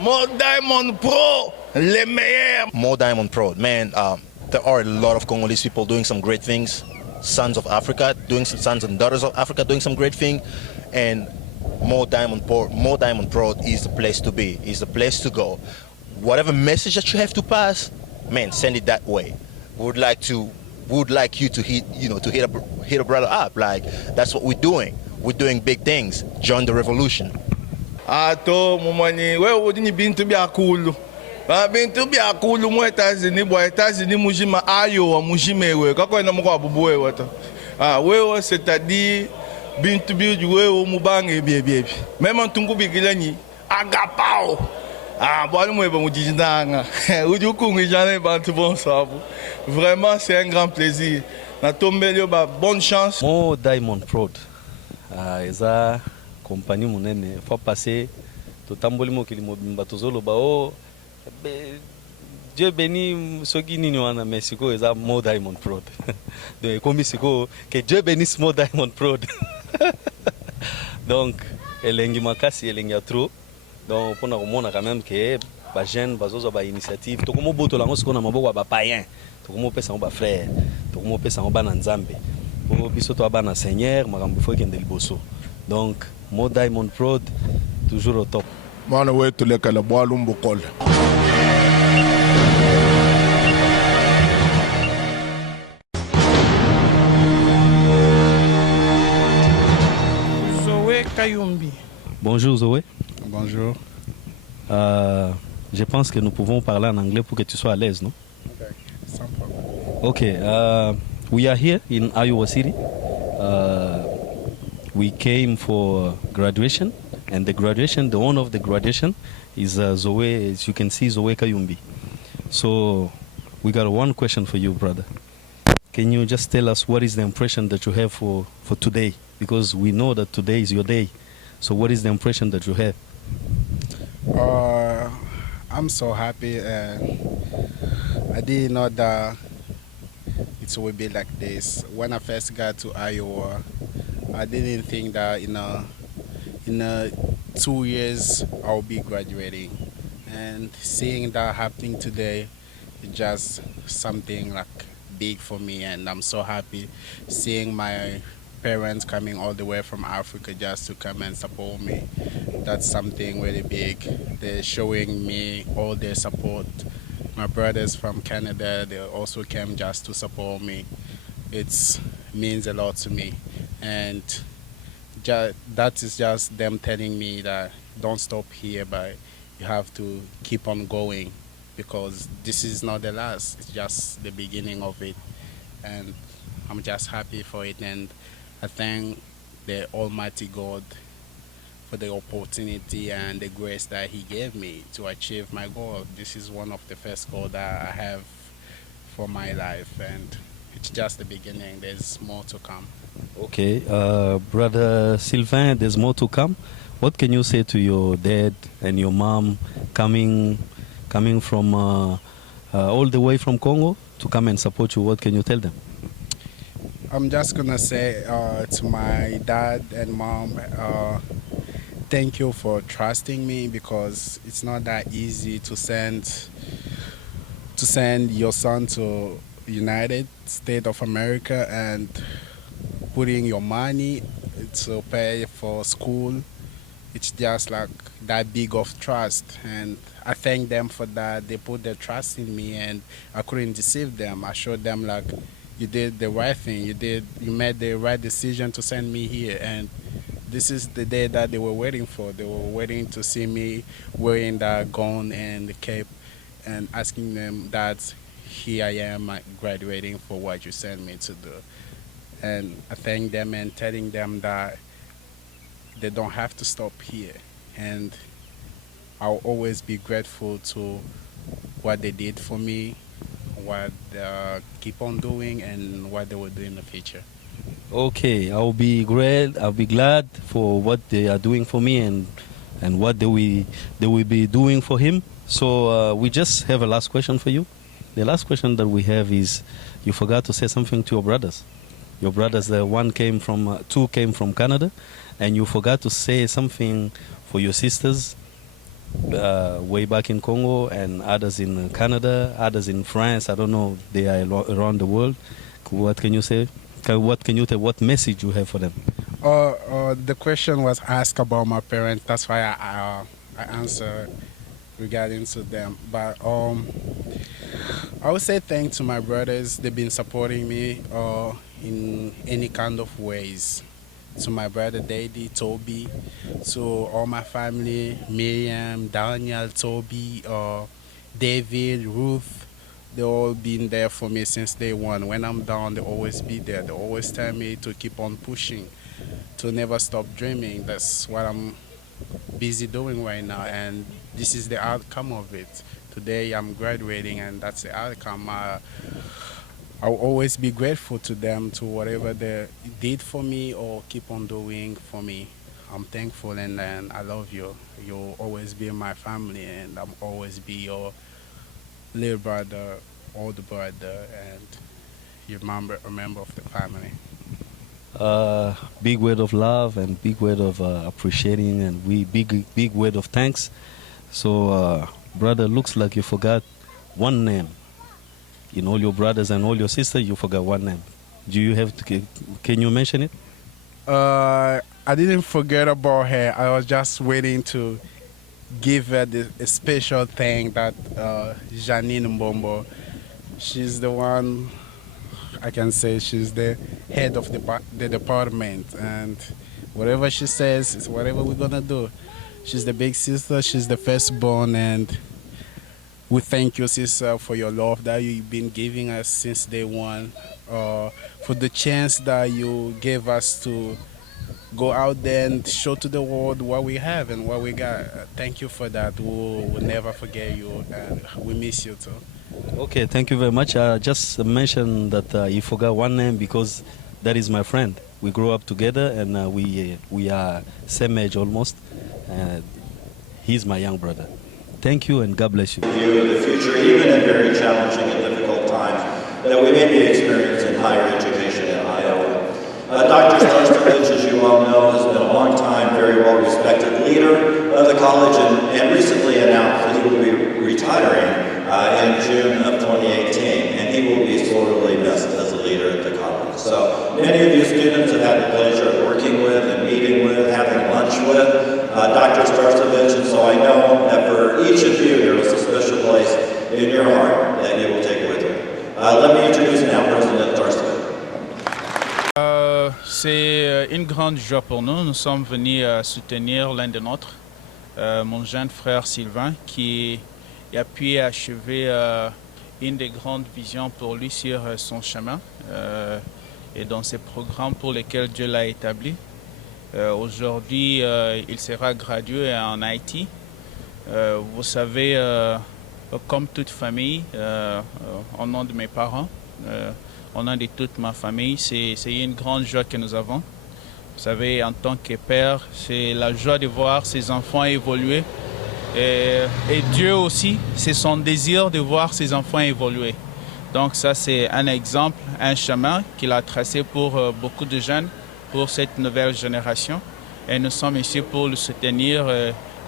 More Diamond Pro, les meilleurs. More Diamond Pro, man. There are a lot of Congolese people doing some great things. Sons of Africa, sons and daughters of Africa doing some great thing, and More Diamond Pro is the place to be. Is the place to go. Whatever message that you have to pass, man, send it that way. We would like you to hit a brother up. Like that's what we're doing. We're doing big things. Join the revolution. Ato mumani wewe ni bintu byakulu. Bintu byakulu mu États-Unis mujima ayo wa mujimewe kako na mko abubu wewe to. Wewe c'est-à-dire bintu biju wewe mubange bie. Même ntungu bigilani agapao. Bwana mweba mujindanga. Ujukungu jana bantu bon sabu. Vraiment c'est un grand plaisir. Na tombelio ba bonne chance. More Diamond Pro. Eza compagnie munene faut passer totamboli mokili mobimba tozoloba o Dieu béni soki nini wana Mexico eza More Diamond Pro. Donc comme Mexico que Dieu bénisse More Diamond Pro. Donc elengi makasi elengi trop. Donc pona komona quand même que ba jeune bazozo ba initiative to komo boto lango siko na maboko ba païen to komo pesa ba frère to komo pesa ba na nzambe po biso to ba na seigneur makambo fo kende liboso. Donc More Diamond Pro toujours au top. Mwana wetu leka la bwa lumbukole. Zoé Kayumbi. Bonjour Zoé. Bonjour. Je pense que nous pouvons parler en anglais pour que tu sois à l'aise, non? Okay, sans problème. Okay, we are here in Iowa City. We came for graduation, and the owner of the graduation is Zoé, as you can see, Zoé Kayumbi. So we got one question for you, brother. Can you just tell us what is the impression that you have for today? Because we know that today is your day. So what is the impression that you have? I'm so happy, and I didn't know that it would be like this. When I first got to Iowa, I didn't think that in 2 years I'll be graduating, and seeing that happening today is just something like big for me, and I'm so happy seeing my parents coming all the way from Africa just to come and support me. That's something really big. They're showing me all their support. My brothers from Canada, they also came just to support me. It means a lot to me, and that is just them telling me that don't stop here, but you have to keep on going, because this is not the last, it's just the beginning of it, and I'm just happy for it. And I thank the Almighty God for the opportunity and the grace that He gave me to achieve my goal. This is one of the first goals that I have for my life, and it's just the beginning. There's more to come. Okay, Brother Sylvain, there's more to come. What can you say to your dad and your mom coming from all the way from Congo to come and support you? What can you tell them? I'm just gonna say to my dad and mom, thank you for trusting me, because it's not that easy to send your son to United States of America and putting your money to pay for school. It's just like that big of trust, and I thank them for that. They put their trust in me, and I couldn't deceive them. I showed them like, you did the right thing. You made the right decision to send me here, and this is the day that they were waiting for. They were waiting to see me wearing that gown and the cape, and asking them that here I am graduating for what you sent me to do. And I thank them and telling them that they don't have to stop here, and I'll always be grateful to what they did for me, what they keep on doing, and what they will do in the future. Okay, I'll be glad for what they are doing for me and what they will be doing for him. So we just have a last question for you. The last question that we have is, you forgot to say something to your brothers. Your brothers, two came from Canada, and you forgot to say something for your sisters way back in Congo, and others in Canada, others in France. I don't know. They are around the world. What can you say? What can you tell? What message you have for them? The question was asked about my parents. That's why I answered regarding to them. But I would say thanks to my brothers. They've been supporting me in any kind of ways. To my brother Daddy, Toby, to all my family, Miriam, Daniel, Toby, David, Ruth. They all been there for me since day one. When I'm down, they always be there. They always tell me to keep on pushing, to never stop dreaming. That's what I'm busy doing right now, and this is the outcome of it. Today I'm graduating, and that's the outcome. I'll always be grateful to them, to whatever they did for me or keep on doing for me. I'm thankful, and I love you. You'll always be my family, and I'll always be your little brother, older brother, and you're a member of the family. Big word of love and big word of appreciating, and big word of thanks. So, brother, looks like you forgot one name. In all your brothers and all your sisters, you forgot one name. Do you have to? Can you mention it? I didn't forget about her. I was just waiting to give her a special thing that Janine Mbombo. She's the one, I can say she's the head of the department, and whatever she says is whatever we're gonna do. She's the big sister, she's the firstborn, and we thank you, sister, for your love that you've been giving us since day one, for the chance that you gave us to go out there and show to the world what we have and what we got. Thank you for that. We'll never forget you, and we miss you too. Okay, thank you very much. I just mentioned that you forgot one name because that is my friend. We grew up together, and we are same age almost. He's my young brother. Thank you, and God bless you. View of the future, even in very challenging and difficult times that we may be experiencing in higher education in Iowa. Dr. Starstovich, as you all know, has been a long-time, very well-respected leader of the college, and recently announced that he will be retiring in June of 2018, and he will be sorely missed as a leader at the college. So many of you students have had the pleasure of working with and meeting with, having lunch with Dr. Starstovich, and so I know that for each of you there is a special place in your heart that you will take with you. Let me introduce now President Starstovich. C'est une grande joie pour nous. Nous sommes venus soutenir l'un de nôtres, mon jeune frère Sylvain, qui a pu achever une des grandes visions pour lui sur son chemin et dans ses programmes pour lesquels Dieu l'a établi. Aujourd'hui, il sera gradué en Haïti. Vous savez, comme toute famille, au nom de mes parents, au nom de toute ma famille, c'est une grande joie que nous avons. Vous savez, en tant que père, c'est la joie de voir ses enfants évoluer. Et Dieu aussi, c'est son désir de voir ses enfants évoluer. Donc ça, c'est un exemple, un chemin qu'il a tracé pour beaucoup de jeunes, pour cette nouvelle génération. Et nous sommes ici pour le soutenir,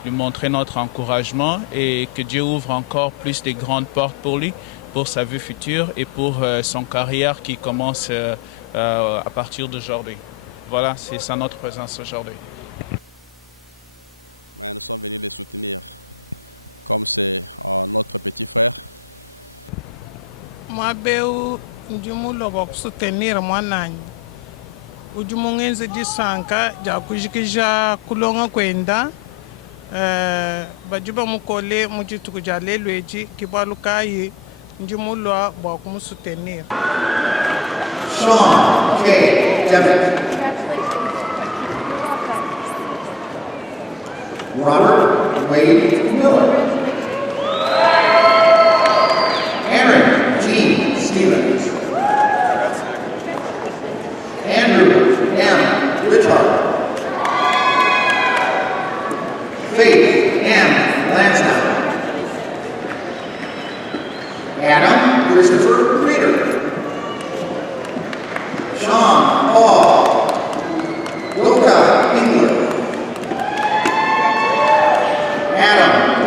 lui montrer notre encouragement et que Dieu ouvre encore plus de grandes portes pour lui, pour sa vie future et pour son carrière qui commence à partir d'aujourd'hui. Voilà, c'est ça notre présence aujourd'hui. Mwabeu njumulo wa kusutenir mwananyi ujumungenze jisanka ja kujikija kulonga kwenda bajuba mukole mujituku ja lelweji kibalukayi njumulo wa kumusutenir. Sean K. Devitt. Robert Wade Miller. Aaron G. Stevens. Andrew M. Richard. Faith M. Lansdowne. Adam Christopher Reeder. Sean Paul. Wilka Engler. Adam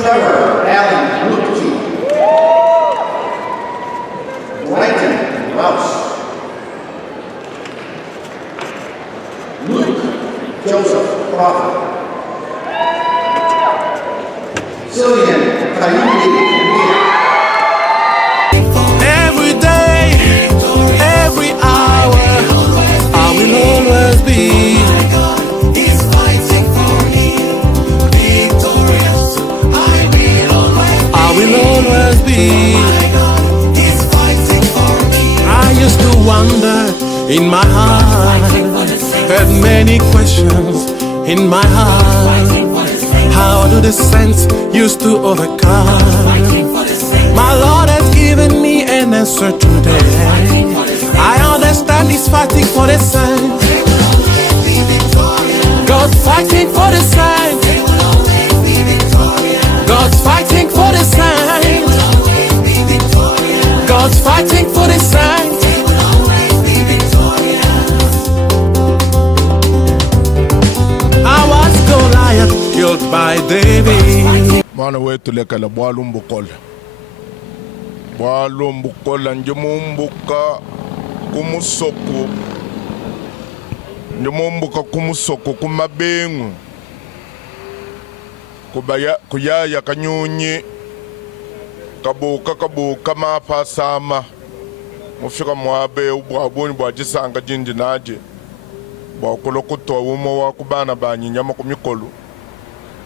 Trevor Allen Lutke. Bryton Rouse. Luke Joseph Crawford. Cillian Kayubi. Every day, every hour, I will always be. I will always be. I used to wonder in my heart, had many questions in my heart. How do the saints used to overcome? My Lord has given me an answer today. I understand He's fighting for the saints. God's fighting for the saints. God's fighting for the saints. God's fighting for the saints. I was Goliath, killed by David. Mwana wetu lekala bwalumbukola. Bwalumbukola njemumbuka kumusoko. Njemumbuka kumusoko kumabengu. Kuyaya kanyunyi. Kabuka mapa sama. Mufika mwabe ubwabuni bwajisanga jindi naje. Bwakulo kutoa umo wa kubana banyinyama kumikolu.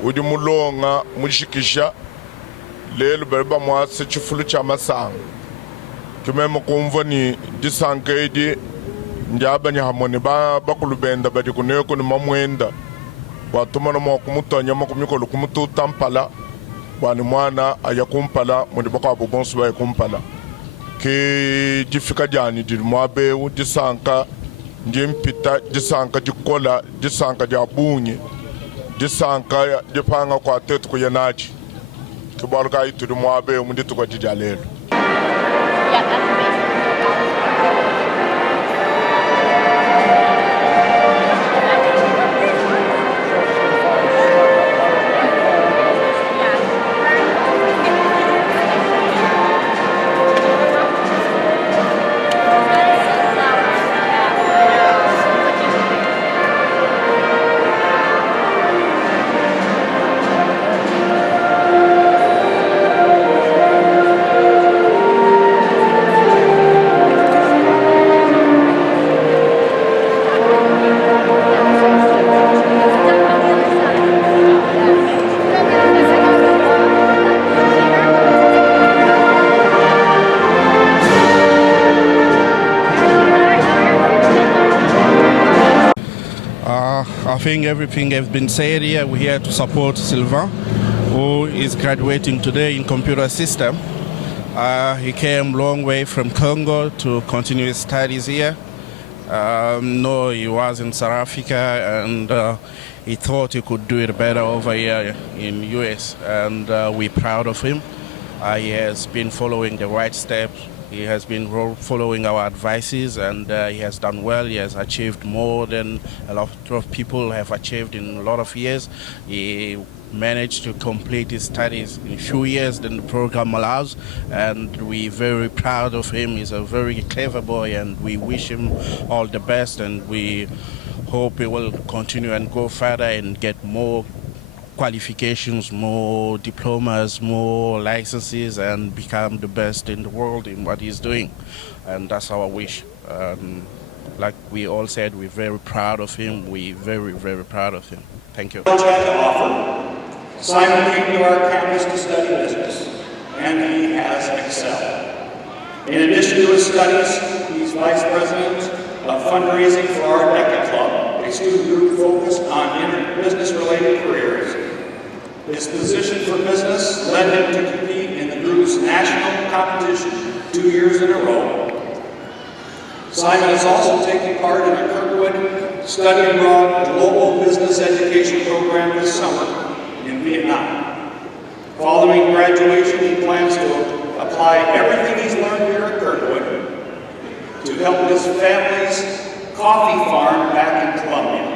Udi mulonga mushikisha lelo berba mwase chifulu cha masanga kimemo kumva ni disangedi njaba ni hamoni bakulubenda badi kuneko ni mamwenda watumana mwa kumutonya makumikolo kumututampala bani mwana ayakumpala mundi baka bonsu ba yakumpala ke difika jani di mwabe disanka ndimpita disanka dikola disanka jabunye disanka dipanga kwa tetu kuyenaji kibalka itu di mwabe mundi tuko dijalelo. I think everything has been said here. We're here to support Sylvain, who is graduating today in computer system. He came a long way from Congo to continue his studies here. No, he was in South Africa and he thought he could do it better over here in US, and we're proud of him. He has been following the right steps. He has been following our advices, and he has done well. He has achieved more than a lot of people have achieved in a lot of years. He managed to complete his studies in a few years than the program allows, and we're very proud of him. He's a very clever boy, and we wish him all the best, and we hope he will continue and go further and get more qualifications, more diplomas, more licenses, and become the best in the world in what he's doing. And that's our wish. Like we all said, we're very proud of him. We're very, very proud of him. Thank you. Simon came to our campus to study business, and he has excelled. In addition to his studies, he's vice president of fundraising for our DECA Club, a student group focused on business-related careers. His position for business led him to compete in the group's national competition 2 years in a row. Simon is also taking part in a Kirkwood Study Abroad Global Business Education Program this summer in Vietnam. Following graduation, he plans to apply everything he's learned here at Kirkwood to help his family's coffee farm back in Colombia.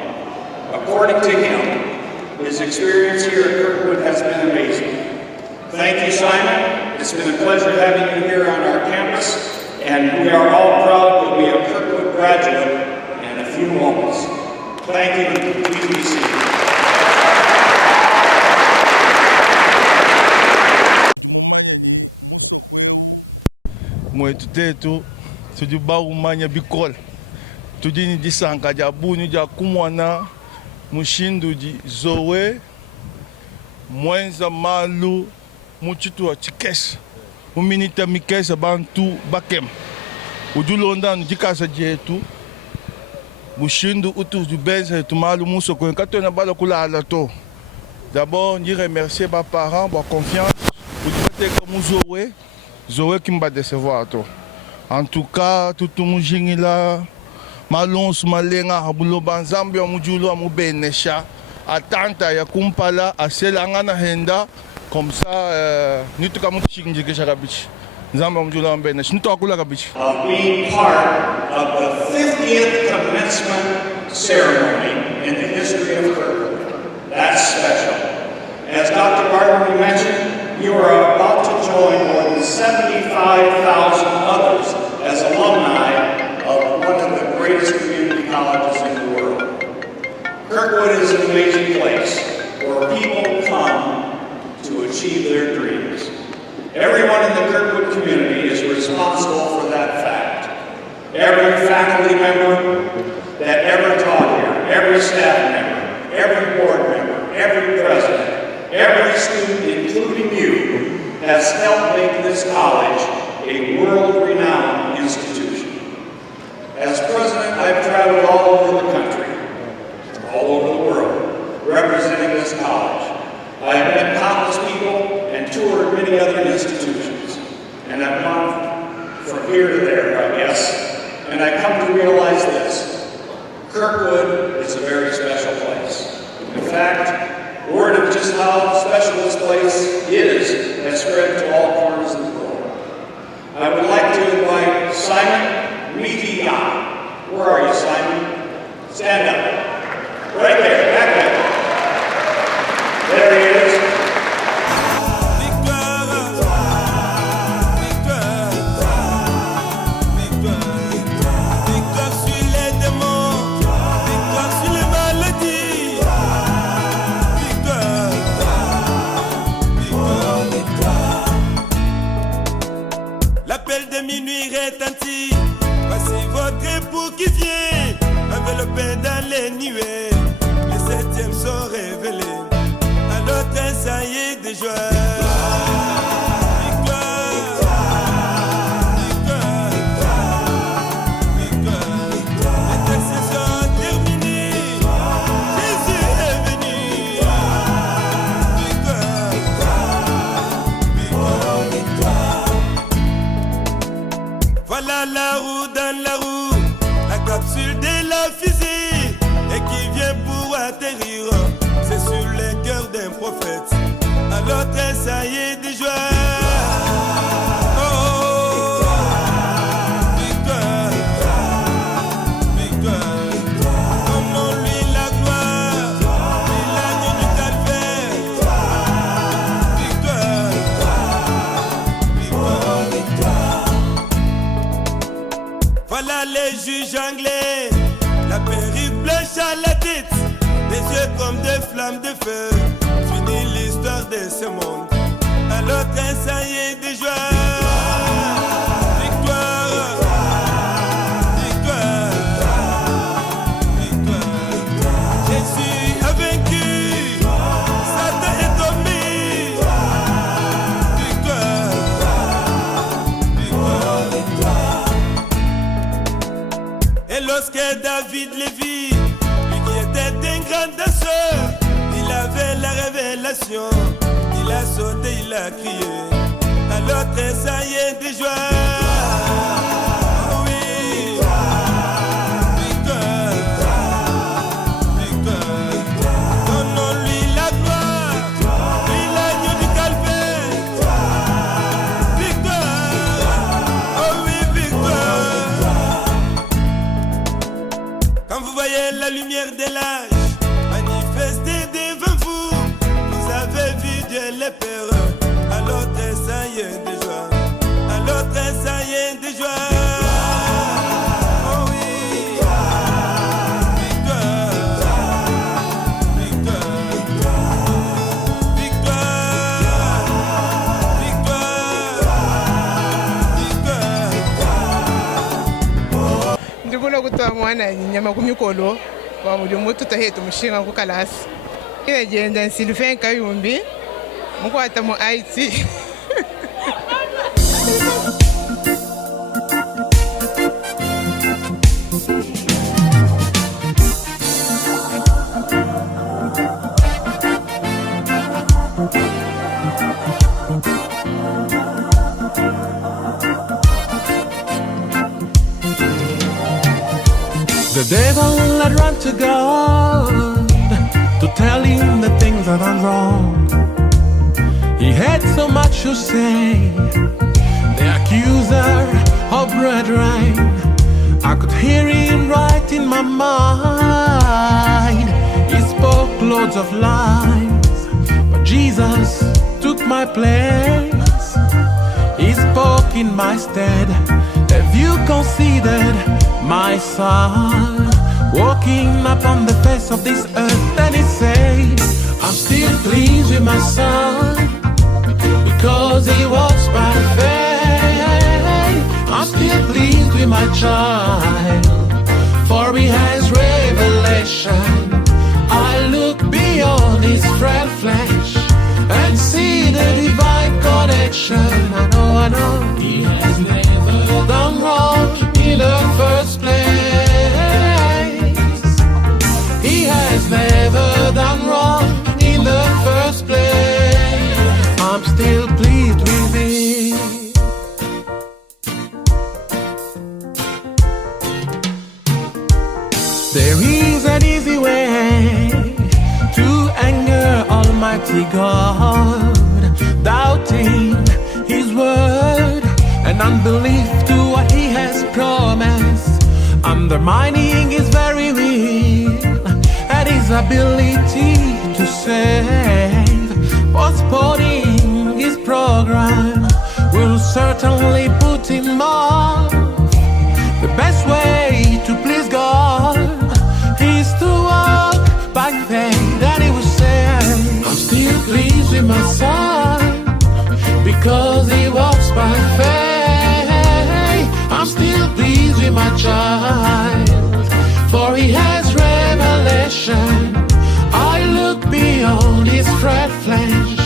According to him, his experience here at Kirkwood has been amazing. it's been a pleasure having you here on our campus, and we are all proud to be a Kirkwood graduate in a few moments. Thank you, and please be seated. Muito teto, tudo bom, manhã bicol. Tudo ni de sanka, já bunho, já kumwana, mushindo de zoe, mwenza malu, muchitu a chikes, minita mikes bantu bakem. O de Londres de casa de etu, mushindo utu de benze, tu malu muso com kato na bala kulala to. D'abord, je remercie mes parents pour la confiance, pour dire comme zoe. Zoé qui m'a décevoir toi. En tout cas, tout le monde là, malons malenga habulo banzambi amujulo amubenesha, atanta ya kumpala aselanga na henda comme ça nitu kama tushinje kesha kabichi. Nzambi amujulo amubenesha nitu akula kabichi. Of being part of the 50th commencement ceremony in the history of Kirkwood. That's special. As Dr. Bartleby mentioned, you are about to join more than 75,000 others as alumni of one of the greatest community colleges in the world. Kirkwood is an amazing place where people come to achieve their dreams. Everyone in the Kirkwood community is responsible for that fact. Every faculty member that ever taught here, every staff member, every board member, every president, every student, including you, has helped make this college a world-renowned institution. As president, I've traveled all over the country, all over the world, representing this college. I have met countless people and toured many other institutions, and I've gone from here to there, I guess, and I come to realize this: Kirkwood is a very special place. In fact, word of just how special this place is has spread to all corners of the world. I would like to invite Simon Mitiya. Where are you, Simon? Stand up. Right there, back there. There he is. Minuit retentit, voici votre époux qui vient, enveloppé dans les nuées, les septièmes sont révélés, à l'autre ça y est des joies. Voilà la roue dans la roue, la capsule de la fusée, et qui vient pour atterrir, c'est sur les cœurs d'un prophète, à l'autre ça y est des joies. Oh, victoire, victoire, donnons-lui la gloire, et l'agneau du calvaire. Victoire, victoire, victoire. Voilà les juges anglais, la perruque blanche à la tête, des yeux comme des flammes de feu. Fini l'histoire de ce monde, à l'autre ça y est des joies. Victoire, victoire, victoire. Jésus a vaincu, Satan est tombé. Victoire, victoire, victoire. Et lorsque David le vit, lui qui était un grand danseur, il avait la révélation, il a sauté, il a crié, à l'autre ça y est des joies. Oh oui, victoire, victoire, donnons-lui la gloire, lui l'agneau du calvaire. Victoire, oh oui, victoire. Quand vous voyez la lumière de l'âge manifester devant vous, vous avez vu Dieu le Père, à l'autre ça y est déjà. mwana nyama kumikolo wa muri mutu tahetu mushinga ku kalasi ine jenda Sylvain Kayumbi mukwata mu IT. The devil had run to God to tell him the things that are wrong. He had so much to say, the accuser of brethren. I could hear him right in my mind. He spoke loads of lies, but Jesus took my place. He spoke in my stead. Have you considered my son walking upon the face of this earth? And he said, I'm still pleased with my son because he walks by faith. I'm still pleased with my child, for he has revelation. I look beyond his frail flesh and see the divine connection. I know he has never done wrong in the first place. He has never done wrong in the first place. I'm still pleased with it. There is an easy way to anger Almighty God, doubting His word and unbelief to what He has promised, undermining His very will and His ability to save. Postponing His program will certainly put Him off. The best way to please God is to walk by faith. And He will say, I'm still pleased with my son because he walks by faith. I'm still pleased with my child, for he has revelation. I look beyond his frail flesh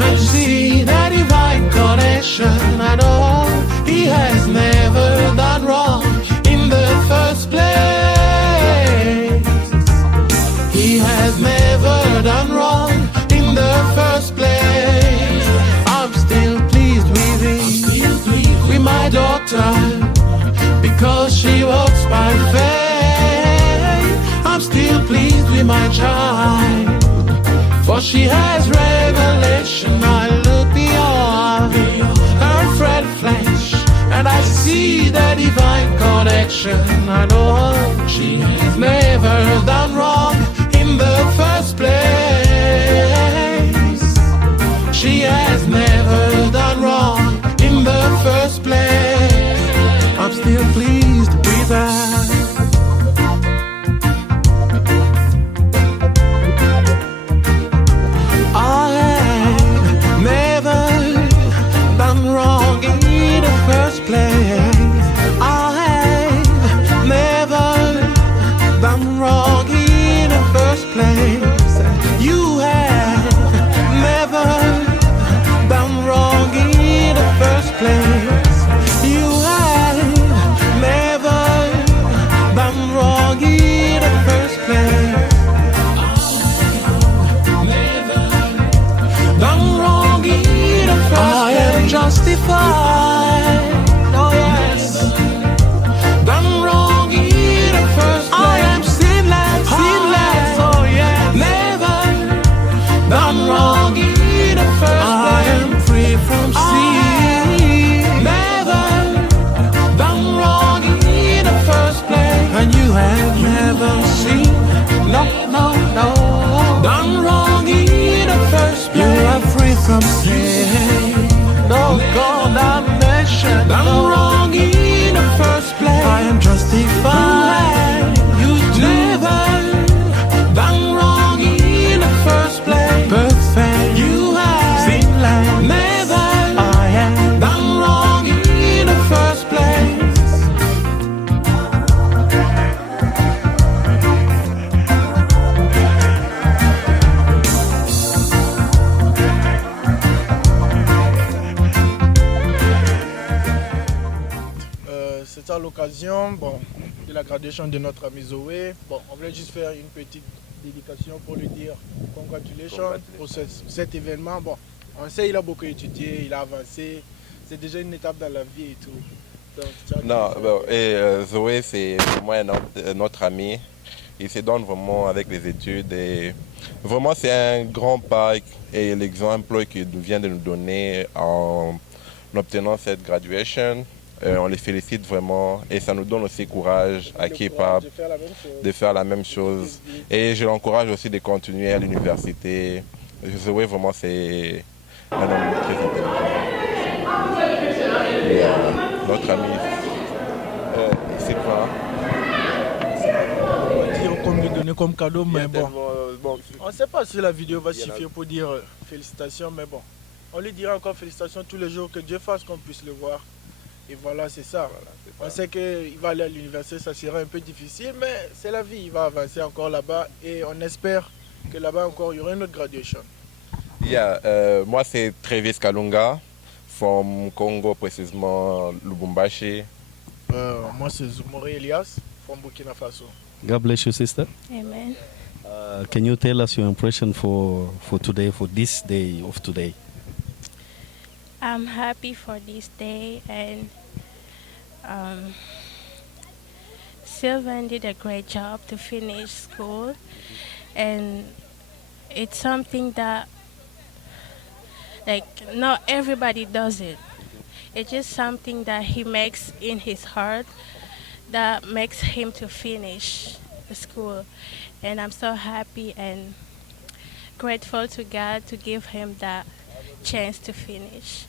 and see that divine connection. I know he has never done wrong in the first place. He has never done wrong in the first place. I'm still pleased with him, with my daughter, because she walks by faith. I'm still pleased with my child, for she has revelation. I look beyond her frail flesh and I see the divine connection. I know she has never done wrong in the first place. She has never done wrong in the first place. I'm still pleased with her. Justified, oh yes, done wrong in the first place. I am sinless, sinless, oh yes, never done wrong in the first place. I am free from sin, never done wrong in the first place. And you have never seen, no, no, no, done wrong in the first place. You are free from sin. No condemnation, done wrong in the first place. I am justified. You never done wrong in the first place. Perfect. You have sinless. Never. I am done wrong in the first place. c'est à l'occasion de la graduation de notre ami Zoé. Bon, on voulait juste faire une petite dédication pour lui dire congratulations pour cet événement. Bon, on sait qu'il a beaucoup étudié, il a avancé. C'est déjà une étape dans la vie et tout. Donc, non, Zoé, c'est vraiment notre ami. Il se donne vraiment avec les études. Et vraiment, c'est un grand pas et l'exemple qu'il vient de nous donner en obtenant cette graduation. On les félicite vraiment et ça nous donne aussi courage à K-pop de faire la même chose. Et je l'encourage aussi de continuer à l'université. Zoé, vraiment, c'est un homme très intelligent. Et notre ami, c'est quoi? On va dire comme lui donner comme cadeau, mais bon. On ne sait pas si la vidéo va suffire pour dire félicitations, mais bon. On lui dira encore félicitations tous les jours, que Dieu fasse qu'on puisse le voir. Et voilà, c'est ça. On sait qu'il va aller à l'université, ça sera un peu difficile, mais c'est la vie. Il va avancer encore là-bas et on espère que là-bas encore, il y aura une autre graduation. Moi, c'est Travis Kalunga, from Congo, précisément Lubumbashi. Moi, c'est Zumore Elias, from Burkina Faso. God bless you, sister. Amen. Can you tell us your impression for today, for this day of today? I'm happy for this day, and Sylvain did a great job to finish school, and it's something that not everybody does it. It's just something that he makes in his heart that makes him to finish the school, and I'm so happy and grateful to God to give him that chance to finish.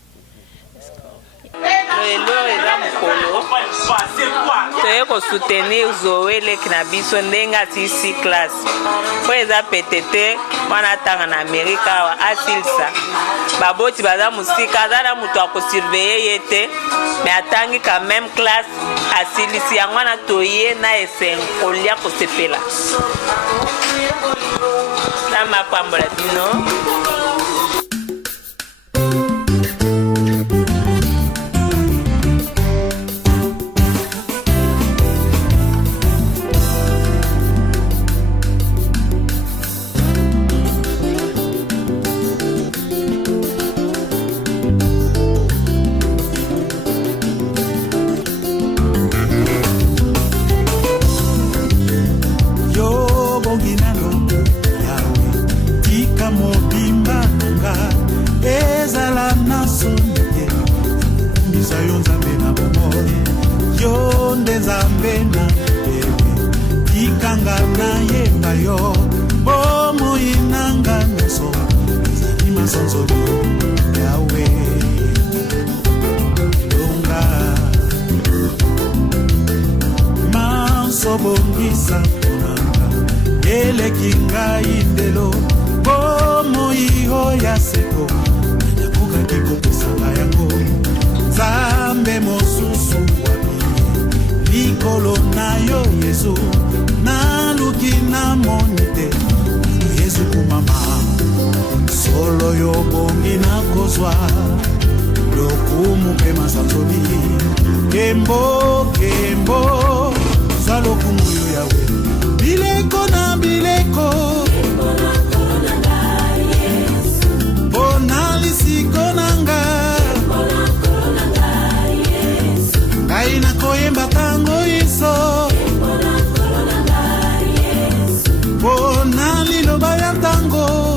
lelo eza mokolo toye kosoutenir Zoé leki na biso ndenge asisi classe po eza petete mwana atanga na Amerika awa asilisa baboti baza mosika aza na moto akosurveye ye te me atangi ka même classe asilisi yango wana toye na esengo kolia kosepela na mapambola bino. Bongisa onanga elekinga indelo bomo iho ya seko nyakuka kikopesanga yango Nzambe mosusu wapi likolo nayo Yesu naluki na monite Yesu kumama solo yo bongi na kozwa lokumu pema sanzoli kembo kembo Zalo kumuyo yawe bileko na bileko bona lisiko nanga ngai na koyemba tango iso bona liloba ya tango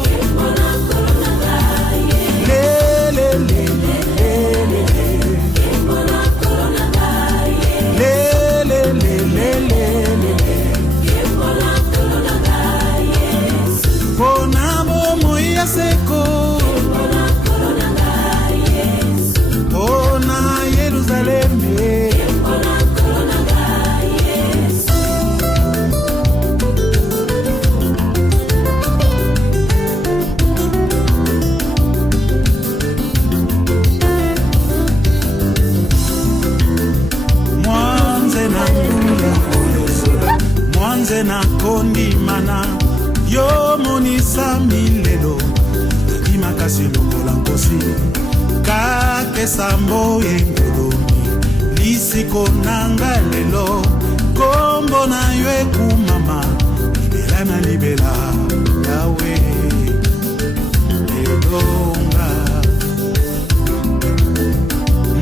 Seko Ona Yerusalem Mwanze na kondi mana yo monisa milelo makasi lokola nkosi kake sambo yengolomi lisiko nanga lelo kombo na yo ekumama libela na libela yawe elonga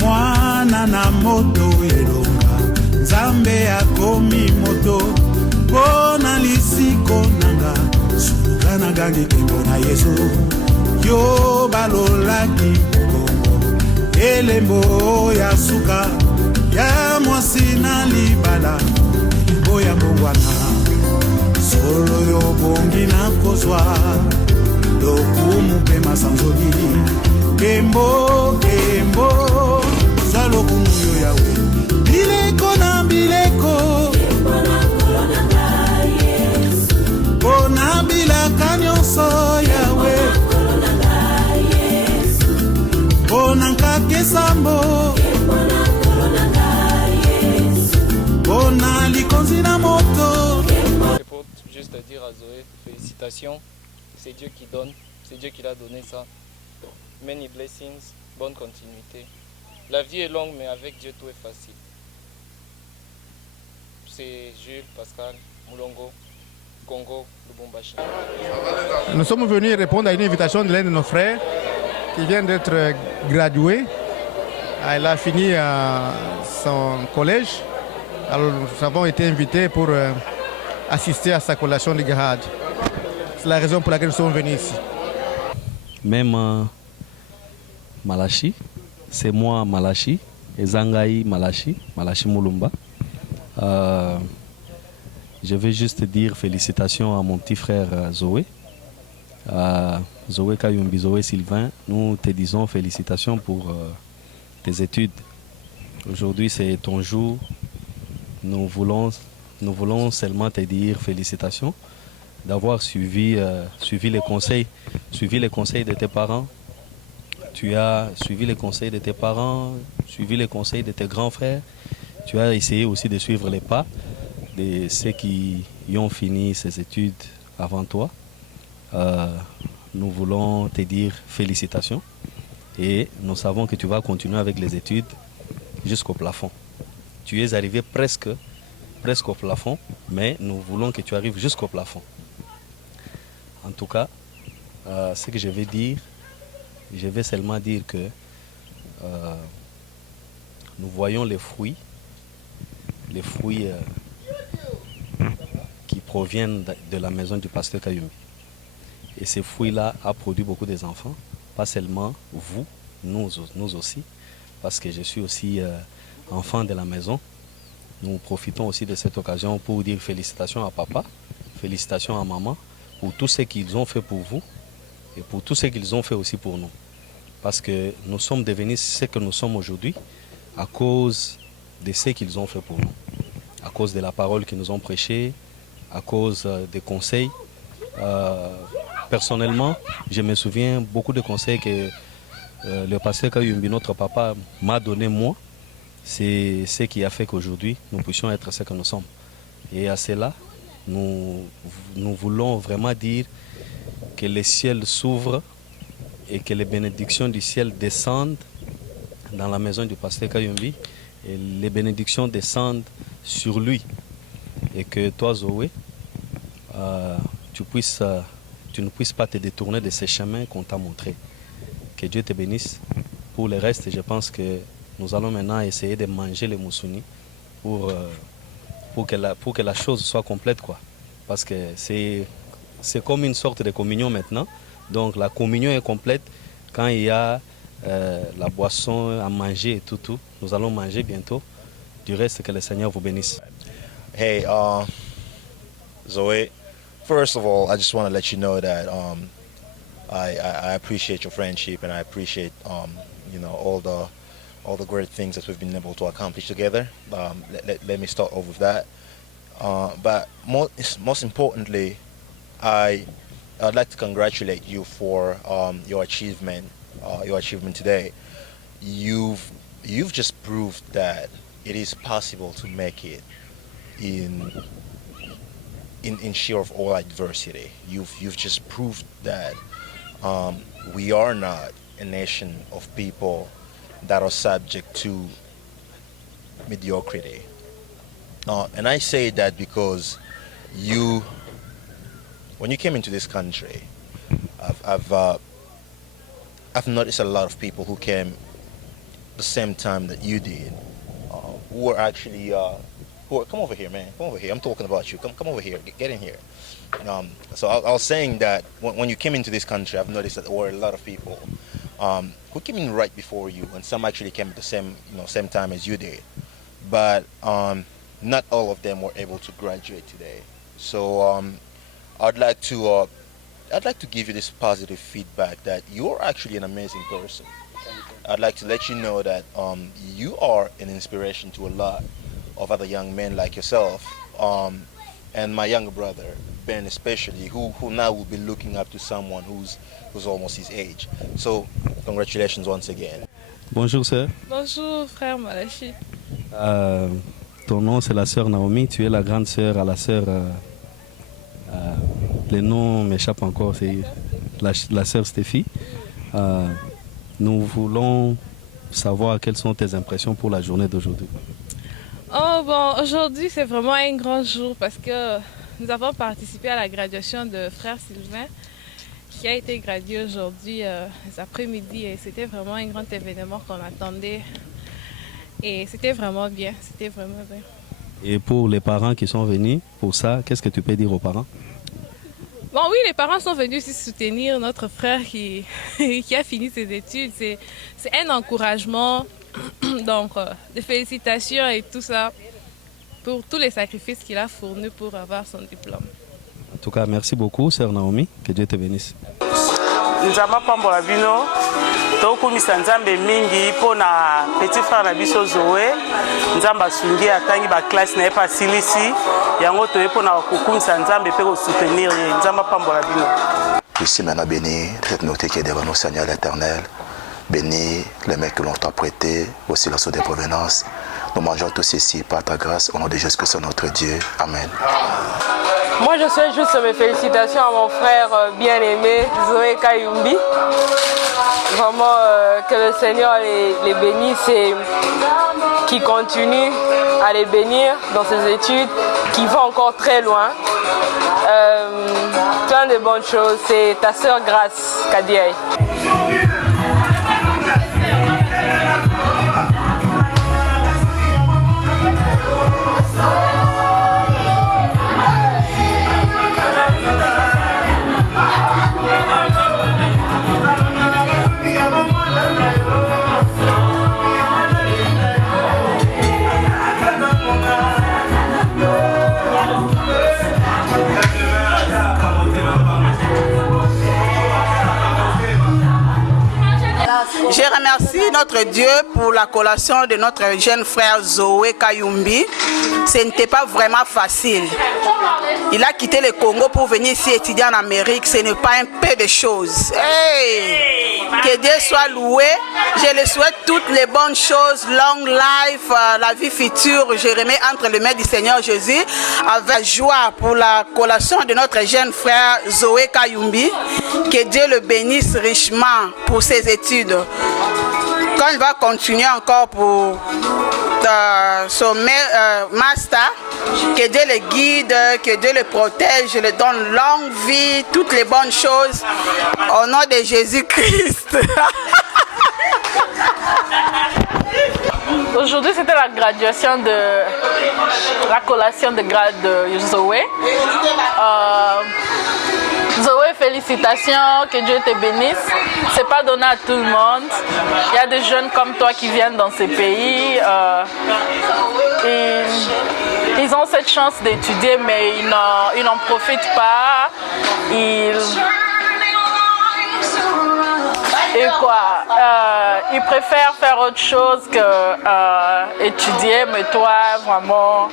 mwana na moto elonga nzambe akomi moto mpona lisiko nanga suluka nagangi nkembo na yesu yo balolaki kongo elembo ya suka ya mwasi na libala elembo ya mbongwana solo yo bongi na kozwa lokumu mpe masanzoli kembo kembo zwa lokumu yo yawe bileko na bileko mpona bilaka nyonso yawe mpona nkakesambo mpona likonzi na moto. Juste à dire à Zoé, félicitations, c'est Dieu qui donne, c'est Dieu qui l'a donné ça. Many blessings, bonne continuité. La vie est longue, mais avec Dieu tout est facile. C'est Jules, Pascal, Moulongo, Congo, Lubumbashi. Nous sommes venus répondre à une invitation de l'un de nos frères qui vient d'être gradué. Il a fini son collège. Alors nous avons été invités pour assister à sa collation de grade. C'est la raison pour laquelle nous sommes venus ici. Même Malachi, c'est moi Malachi, et Zangai Malachi, Malachi Mulumba. Je veux juste dire félicitations à mon petit frère Zoé. Zoé Kayumbi, Zoé Sylvain, nous te disons félicitations pour tes études. Aujourd'hui c'est ton jour. Nous voulons seulement te dire félicitations d'avoir suivi les conseils de tes parents. Tu as suivi les conseils de tes parents, suivi les conseils de tes grands frères. Tu as essayé aussi de suivre les pas de ceux qui y ont fini ces études avant toi. Nous voulons te dire félicitations et nous savons que tu vas continuer avec les études jusqu'au plafond. Tu es arrivé presque au plafond, mais nous voulons que tu arrives jusqu'au plafond. En tout cas, ce que je vais dire, je vais seulement dire que nous voyons les fruits qui proviennent de la maison du pasteur Kayumbi. Et ces fruits-là ont produit beaucoup des enfants, pas seulement vous, nous aussi, parce que je suis aussi enfant de la maison. Nous profitons aussi de cette occasion pour dire félicitations à papa, félicitations à maman, pour tout ce qu'ils ont fait pour vous et pour tout ce qu'ils ont fait aussi pour nous. Parce que nous sommes devenus ce que nous sommes aujourd'hui à cause de ce qu'ils ont fait pour nous, à cause de la parole qu'ils nous ont prêchée, à cause des conseils. Personnellement, je me souviens beaucoup de conseils que le pasteur Kayumbi, notre papa, m'a donné moi. C'est ce qui a fait qu'aujourd'hui, nous puissions être ce que nous sommes. Et à cela, nous voulons vraiment dire que le ciel s'ouvre et que les bénédictions du ciel descendent dans la maison du pasteur Kayumbi et les bénédictions descendent sur lui. Et que toi, Zoé, tu ne puisses pas te détourner de ces chemins qu'on t'a montrés. Que Dieu te bénisse. Pour le reste, je pense que nous allons maintenant essayer de manger les moussounis pour que la chose soit complète, quoi. Parce que c'est comme une sorte de communion maintenant. Donc la communion est complète quand il y a la boisson à manger et tout. Nous allons manger bientôt. Du reste, que le Seigneur vous bénisse. Hey, Zoe, first of all, I just want to let you know that I appreciate your friendship and I appreciate all the great things that we've been able to accomplish together. Let me start off with that. But most importantly, I'd like to congratulate you for your achievement today. You've just proved that it is possible to make it in share of all adversity. You've just proved that we are not a nation of people that are subject to mediocrity. And I say that because when you came into this country, I've noticed a lot of people who came the same time that you did, who were actually, come over here, man, come over here, I'm talking about you, come over here, get in here. So I was saying that when you came into this country, I've noticed that there were a lot of people who came in right before you, and some actually came at the same time as you did. But not all of them were able to graduate today. So I'd like to give you this positive feedback that you're actually an amazing person. I'd like to let you know that you are an inspiration to a lot of other young men like yourself, and my younger brother Ben especially, who now will be looking up to someone who's almost his age. So congratulations once again. Bonjour sœur. Bonjour frère Malachi. Ton nom c'est la sœur Naomi, tu es la grande sœur à la sœur, les noms m'échappent encore, c'est la sœur Stéphie. Nous voulons savoir quelles sont tes impressions pour la journée d'aujourd'hui. Oh bon, aujourd'hui c'est vraiment un grand jour parce que nous avons participé à la graduation de frère Sylvain qui a été gradué aujourd'hui cet après-midi et c'était vraiment un grand événement qu'on attendait et c'était vraiment bien, Et pour les parents qui sont venus pour ça, qu'est-ce que tu peux dire aux parents? Bon oui, les parents sont venus aussi soutenir notre frère qui a fini ses études. C'est un encouragement, donc des félicitations et tout ça pour tous les sacrifices qu'il a fournis pour avoir son diplôme. En tout cas, merci beaucoup, sœur Naomi, que Dieu te bénisse. Nzamba pambola bino tokumisa nzambe mingi pona petit frère na biso Zoé nzamba sungi atangi ba classe na epa silisi yango toye pona kokumisa nzambe pe ko soutenir nzamba pambola bino. Ici maintenant béni cette notée qui est devant nous, Seigneur l'Éternel, béni les mains que l'on t'a prêté, aussi la source des provenances. Nous mangeons tous ici par ta grâce au nom de Jésus Christ notre Dieu. Amen. Moi, je souhaite juste mes félicitations à mon frère bien-aimé, Zoé Kayumbi. Vraiment, que le Seigneur les bénisse et qu'il continue à les bénir dans ses études, qui vont encore très loin. Plein de bonnes choses. C'est ta sœur Grace Kadiaï. Je remercie notre Dieu pour la collation de notre jeune frère Zoé Kayumbi. Ce n'était pas vraiment facile. Il a quitté le Congo pour venir ici étudier en Amérique. Ce n'est pas un peu de choses. Hey! Que Dieu soit loué. Je le souhaite toutes les bonnes choses, long life, la vie future. Je remets entre les mains du Seigneur Jésus avec joie pour la collation de notre jeune frère Zoé Kayumbi. Que Dieu le bénisse richement pour ses études. Quand il va continuer encore pour son master, que Dieu le guide, que Dieu le protège, le donne longue vie, toutes les bonnes choses, au nom de Jésus-Christ. Aujourd'hui, c'était la graduation de la collation de grade de Zoé. Zoé, félicitations, que Dieu te bénisse. C'est pas donné à tout le monde. Il y a des jeunes comme toi qui viennent dans ces pays. Ils ont cette chance d'étudier, mais ils n'en profitent pas. Ils préfèrent faire autre chose que étudier, mais toi, vraiment,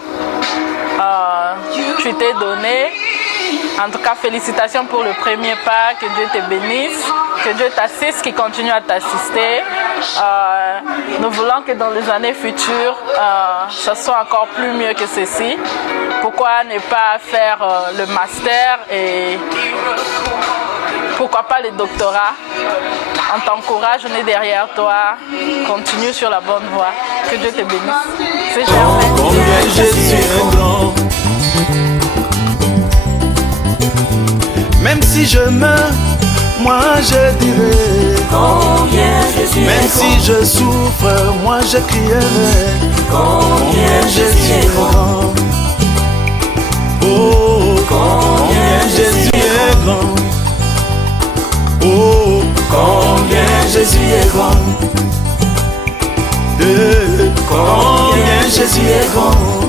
tu t'es donné. En tout cas, félicitations pour le premier pas, que Dieu te bénisse, que Dieu t'assiste, qu'il continue à t'assister. Nous voulons que dans les années futures, ça soit encore plus mieux que ceci. Pourquoi ne pas faire le master et pourquoi pas le doctorat? On t'encourage, on est derrière toi. Continue sur la bonne voie. Que Dieu te bénisse. Combien Jésus est grand. Même si je meurs, moi je dirai combien Jésus est grand. Même si je souffre, moi je crierai combien Jésus est grand. Oh, combien Jésus est grand. Oh, combien Jésus est grand. Combien Jésus est grand.